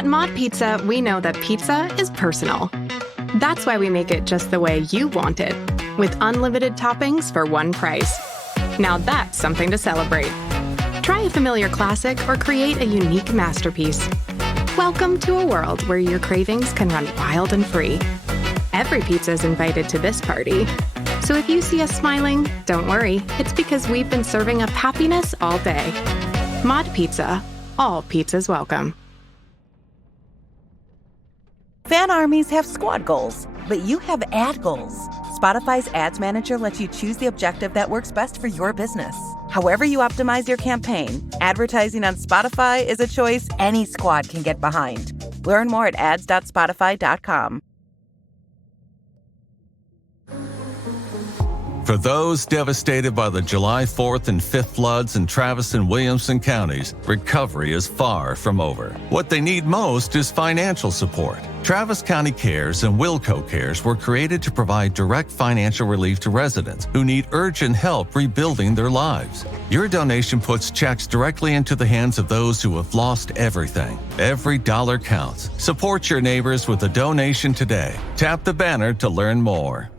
At Mod Pizza, we know that pizza is personal. That's why we make it just the way you want it, with unlimited toppings for one price. Now that's something to celebrate. Try a familiar classic or create a unique masterpiece. Welcome to a world where your cravings can run wild and free. Every pizza is invited to this party. So if you see us smiling, don't worry. It's because we've been serving up happiness all day. Mod Pizza. All pizzas welcome. Fan armies have squad goals, but you have ad goals. Spotify's Ads Manager lets you choose the objective that works best for your business. However you optimize your campaign, advertising on Spotify is a choice any squad can get behind. Learn more at ads.spotify.com. For those devastated by the July 4th and 5th floods in Travis and Williamson counties, recovery is far from over. What they need most is financial support. Travis County Cares and Wilco Cares were created to provide direct financial relief to residents who need urgent help rebuilding their lives. Your donation puts checks directly into the hands of those who have lost everything. Every dollar counts. Support your neighbors with a donation today. Tap the banner to learn more.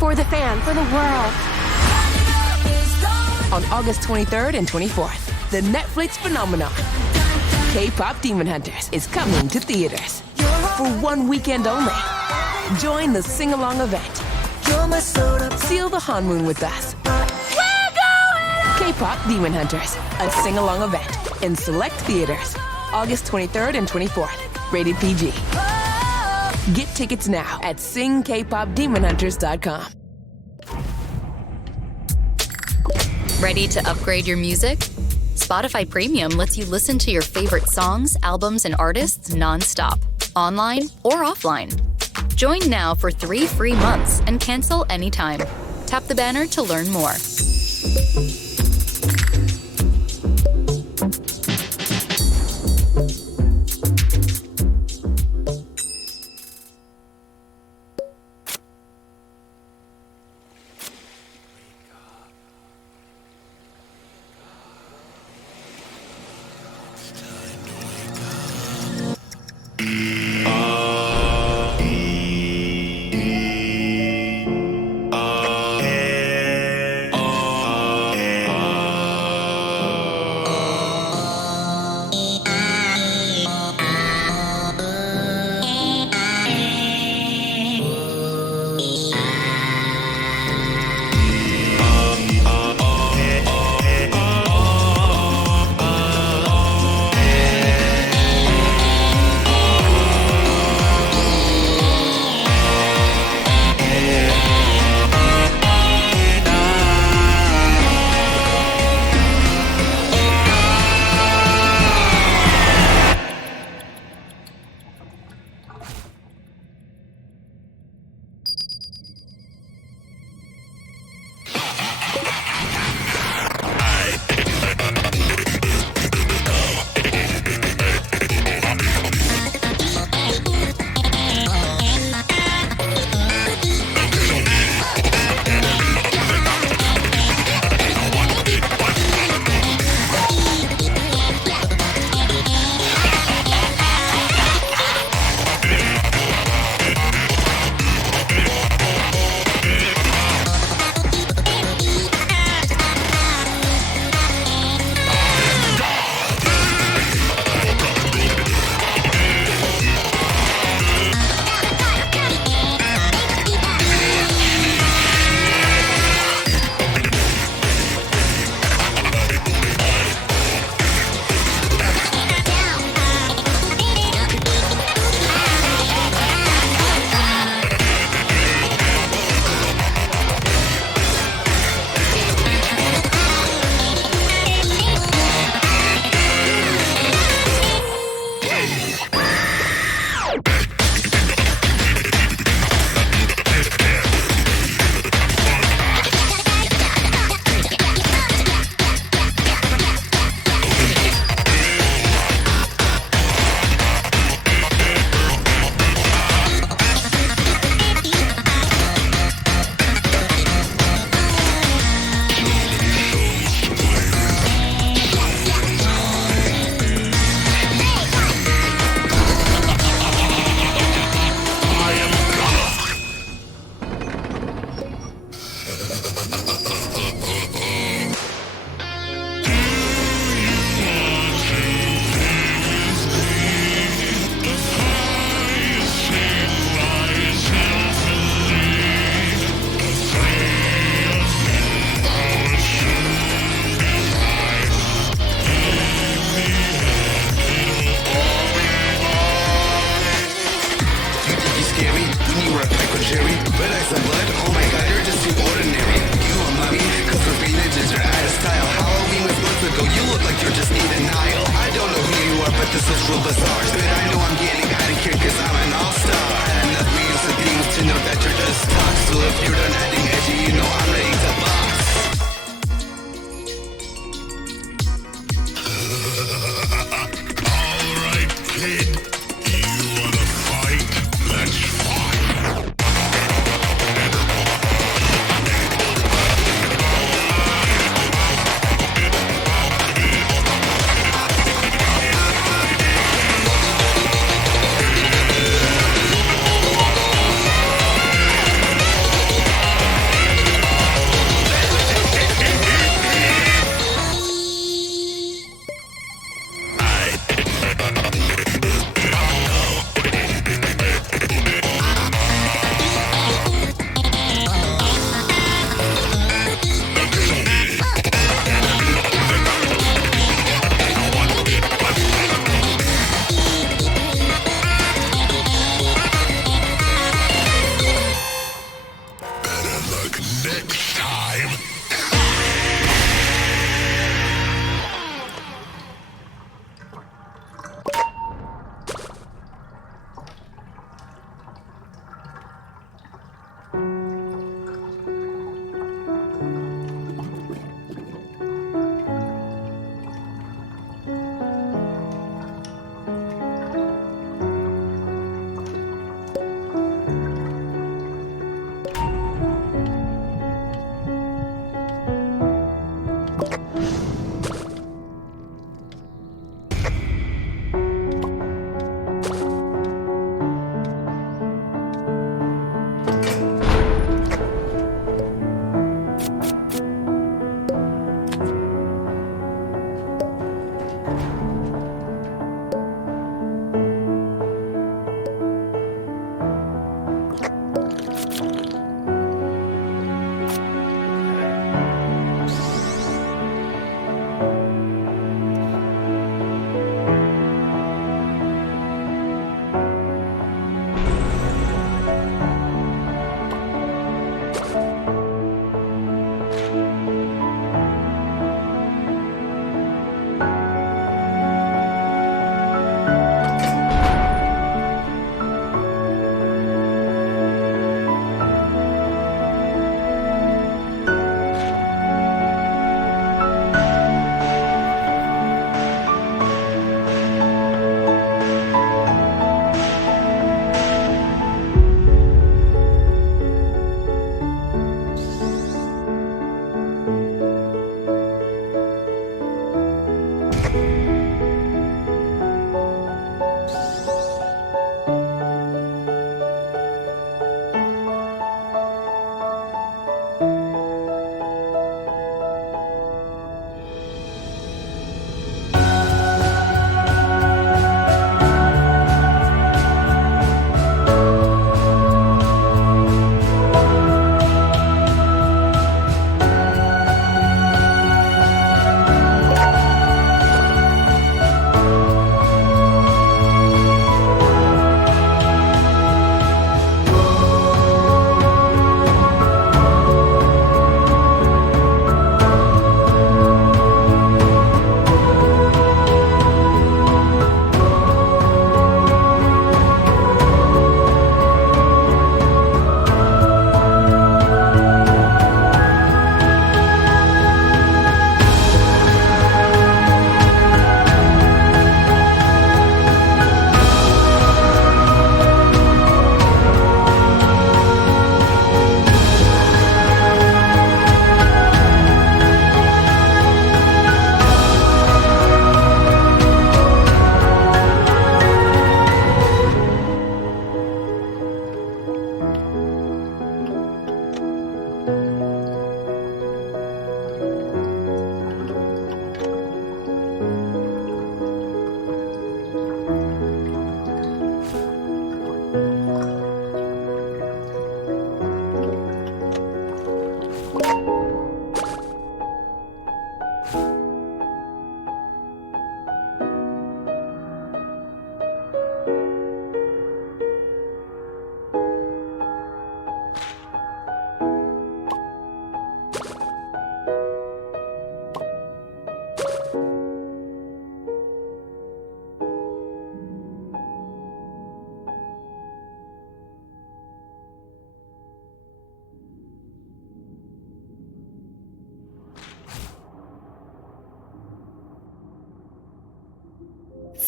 For the fans, for the world. On August 23rd and 24th, the Netflix phenomenon, K-Pop Demon Hunters, is coming to theaters. For 1 weekend only. Join the sing-along event. Seal the honeymoon with us. K-Pop Demon Hunters, a sing-along event in select theaters. August 23rd and 24th. Rated PG. Get tickets now at singkpopdemonhunters.com. Ready to upgrade your music? Spotify Premium lets you listen to your favorite songs, albums, and artists nonstop, online or offline. Join now for 3 free months and cancel anytime. Tap the banner to learn more.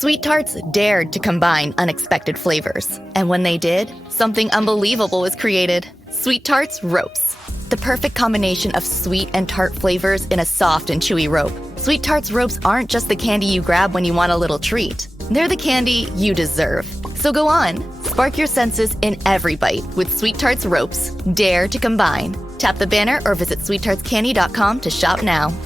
Sweet Tarts dared to combine unexpected flavors. And when they did, something unbelievable was created. Sweet Tarts Ropes. The perfect combination of sweet and tart flavors in a soft and chewy rope. Sweet Tarts Ropes aren't just the candy you grab when you want a little treat. They're the candy you deserve. So go on, spark your senses in every bite with Sweet Tarts Ropes. Dare to combine. Tap the banner or visit sweettartscandy.com to shop now.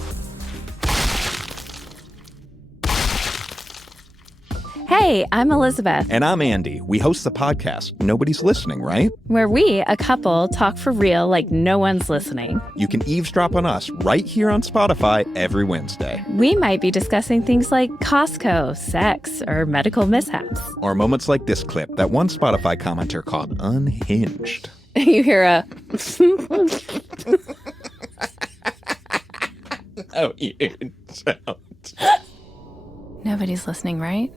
Hey, I'm Elizabeth. And I'm Andy. We host the podcast, Nobody's Listening, right? Where we, a couple, talk for real like no one's listening. You can eavesdrop on us right here on Spotify every Wednesday. We might be discussing things like Costco, sex, or medical mishaps. Or moments like this clip that one Spotify commenter called unhinged. You hear a... Oh, you sound... Nobody's listening, right?